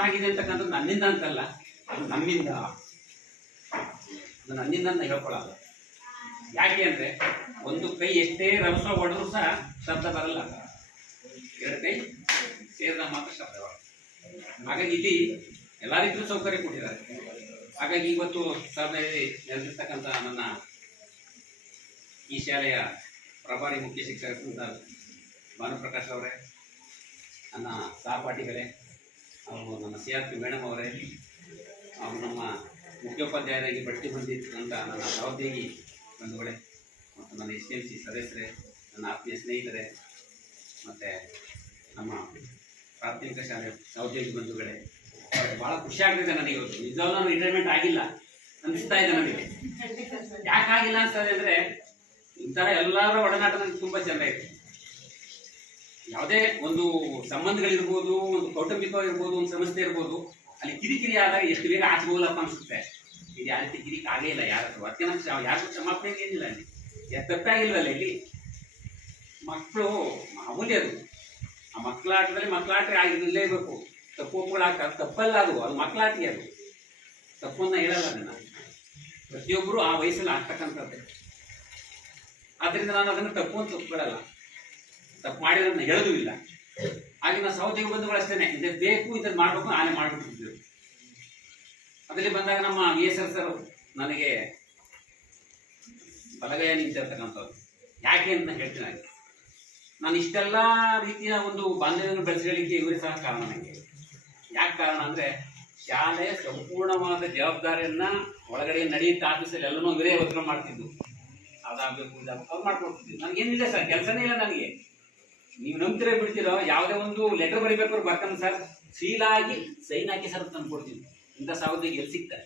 ಆಗಿದೆ ಅಂತಕ್ಕಂಥದ್ದು ನನ್ನಿಂದ ಅಂತಲ್ಲ, ಅದು ನಮ್ಮಿಂದ, ಅದು ನನ್ನಿಂದ ಅಂತ ಹೇಳ್ಕೊಳ್ಳೋದು. ಯಾಕೆ ಅಂದರೆ ಒಂದು ಕೈ ಎಷ್ಟೇ ರಭಸ ಹೊಡೆದ್ರು ಸಹ ಶಬ್ದ ಬರಲ್ಲ, ಎರಡು ಕೈ ಸೇರಿದ ಮಾತ್ರ ಶಬ್ದ ಬರಲ್ಲ. ಹಾಗಾಗಿ ಇಲ್ಲಿ ಎಲ್ಲ ರೀತಿಯೂ ಸೌಕರ್ಯ ಕೊಟ್ಟಿದ್ದಾರೆ. ಹಾಗಾಗಿ ಇವತ್ತು ಸಭೆಯಲ್ಲಿ ನೆಲೆಸಿರ್ತಕ್ಕಂಥ ನನ್ನ ಈ ಶಾಲೆಯ ಪ್ರಭಾರಿ ಮುಖ್ಯ ಶಿಕ್ಷಕರಾದಂಥ ಭಾನುಪ್ರಕಾಶ್ ಅವರೇ, ನನ್ನ ಸಹಪಾಠಿಗಳೇ, ಅವರು ನಮ್ಮ CRP ಮೇಡಮ್ ಅವರೇ, ಅವರು ನಮ್ಮ ಮುಖ್ಯೋಪಾಧ್ಯಾಯರಾಗಿ ಬಡ್ತಿ ಬಂದಿರ್ತಕ್ಕಂಥ ನನ್ನ ಸಹೋದ್ಯೋಗಿ ಬಂಧುಗಳೇ, ಮತ್ತು ನನ್ನ SMC ಸದಸ್ಯರೇ, ನನ್ನ ಆತ್ಮೀಯ ಸ್ನೇಹಿತರೆ, ಮತ್ತು ನಮ್ಮ ಪ್ರಾಥಮಿಕ ಶಾಲೆ ಸಹೋದ್ಯೋಗಿ ಬಂಧುಗಳೇ, ಭಾಳ ಖುಷಿ ಆಗ್ತಿದೆ ನನಗೆ. ಇವತ್ತು ನಿಜವಾಗ್ಲೂ ನಾನು ರಿಟೈರ್ಮೆಂಟ್ ಆಗಿಲ್ಲ ಅನಿಸ್ತಾ ಇದೆ ನನಗೆ. ಯಾಕಾಗಿಲ್ಲ ಅನ್ಸ್ತದೆ ಅಂದರೆ ಈ ಥರ ಎಲ್ಲರ ಒಡನಾಟ ನನಗೆ ತುಂಬ ಚೆನ್ನಾಗಿದೆ. ಯಾವುದೇ ಒಂದು ಸಂಬಂಧಗಳಿರ್ಬೋದು, ಒಂದು ಕೌಟುಂಬಿಕವಾಗಿರ್ಬೋದು, ಒಂದು ಸಂಸ್ಥೆ ಇರ್ಬೋದು, ಅಲ್ಲಿ ಕಿರಿಕಿರಿ ಆದಾಗ ಎಷ್ಟು ಬೇಗ ಆಚೆ ಹೋಗ್ಲಪ್ಪ ಅನಿಸುತ್ತೆ. ಇದು ಯಾವ ರೀತಿ ಕಿರಿಕ್ ಆಗೇ ಇಲ್ಲ ಯಾರ ಹತ್ರ. ಅದಕ್ಕೆ ನಮ್ಗೆ ಯಾರಿಗೂ ಕ್ಷಮಾಪಣೆ ಏನಿಲ್ಲ, ಅಲ್ಲಿ ತಪ್ಪಾಗಿಲ್ವಲ್ಲ. ಇಲ್ಲಿ ಮಕ್ಕಳು ಮಾಮೂಲಿ, ಅದು ಆ ಮಕ್ಕಳಾಟದಲ್ಲಿ ಮಕ್ಕಳಾಟ ಆಗಿರಲೇಬೇಕು. ತಪ್ಪುಗಳಾಗ ತಪ್ಪಲ್ಲ, ಅದು ಮಕ್ಕಳಾಟಿಗೆ, ಅದು ತಪ್ಪನ್ನ ಹೇಳಲ್ಲ ನಾನು. ಪ್ರತಿಯೊಬ್ಬರು ಆ ವಯಸ್ಸಲ್ಲಿ ಆಗ್ತಕ್ಕಂಥದ್ದೇ. ಆದ್ದರಿಂದ ನಾನು ಅದನ್ನು ತಪ್ಪು ಅಂತ ಒಪ್ಕೊಳ್ಳಲ್ಲ, ತಪ್ಪು ಮಾಡಿರೋದನ್ನ ಹೇಳೋದು ಇಲ್ಲ. ಹಾಗೆ ನಾವು ಸಹೋದ್ಯೋಗಿ ಬಂಧುಗಳು ಅಷ್ಟೇನೆ, ಇದು ಬೇಕು, ಇದನ್ನು ಮಾಡಬೇಕು, ಆನೆ ಮಾಡಿಬಿಟ್ಟಿದ್ದೇವೆ. ಅದರಲ್ಲಿ ಬಂದಾಗ ನಮ್ಮ VSR ಸರ್ ನನಗೆ ಬಲಗೈ ನಿಂತಿರ್ತಕ್ಕಂಥವ್ರು. ಯಾಕೆ ಅಂತ ಹೇಳ್ತೀನಿ. ನಾನು ಇಷ್ಟೆಲ್ಲ ರೀತಿಯ ಒಂದು ಬಾಂಧವ್ಯವನ್ನು ಬೆಳೆಸಲಿಕ್ಕೆ ಇವರೇ ಸಹ ಕಾರಣ. ನನಗೆ ಯಾಕೆ ಕಾರಣ ಅಂದರೆ ಶಾಲೆಯ ಸಂಪೂರ್ಣವಾದ ಜವಾಬ್ದಾರಿಯನ್ನು ಒಳಗಡೆ ನಡೆಯುತ್ತೆ ಆಫೀಸಲ್ಲಿ ಎಲ್ಲನೂ ಇವರೇ ಹೊತ್ಕೊಂಡು ಮಾಡ್ತಿದ್ದು. ಅದಾಗಬೇಕು, ಇದಾಗಬೇಕು, ಅವ್ರು ಮಾಡ್ಕೊಡ್ತಿದ್ದು. ನನಗೇನಿಲ್ಲ ಸರ್, ಕೆಲಸನೇ ಇಲ್ಲ ನನಗೆ. ನೀವು ನಂಬ್ತಿರೋ ಬಿಡ್ತಿರೋ, ಯಾವುದೇ ಒಂದು ಲೆಟರ್ ಬರಿಬೇಕಾದ್ರು ಬರ್ತಾನೆ ಸರ್, ಸೀಲಾಗಿ ಸೈನ್ ಹಾಕಿ ಸರ್ ತಂದು ಕೊಡ್ತೀನಿ. ಇಂಥ ಸಹೋದ್ಯೋಗಿ ಎಲ್ಲಿ ಸಿಗ್ತಾರೆ?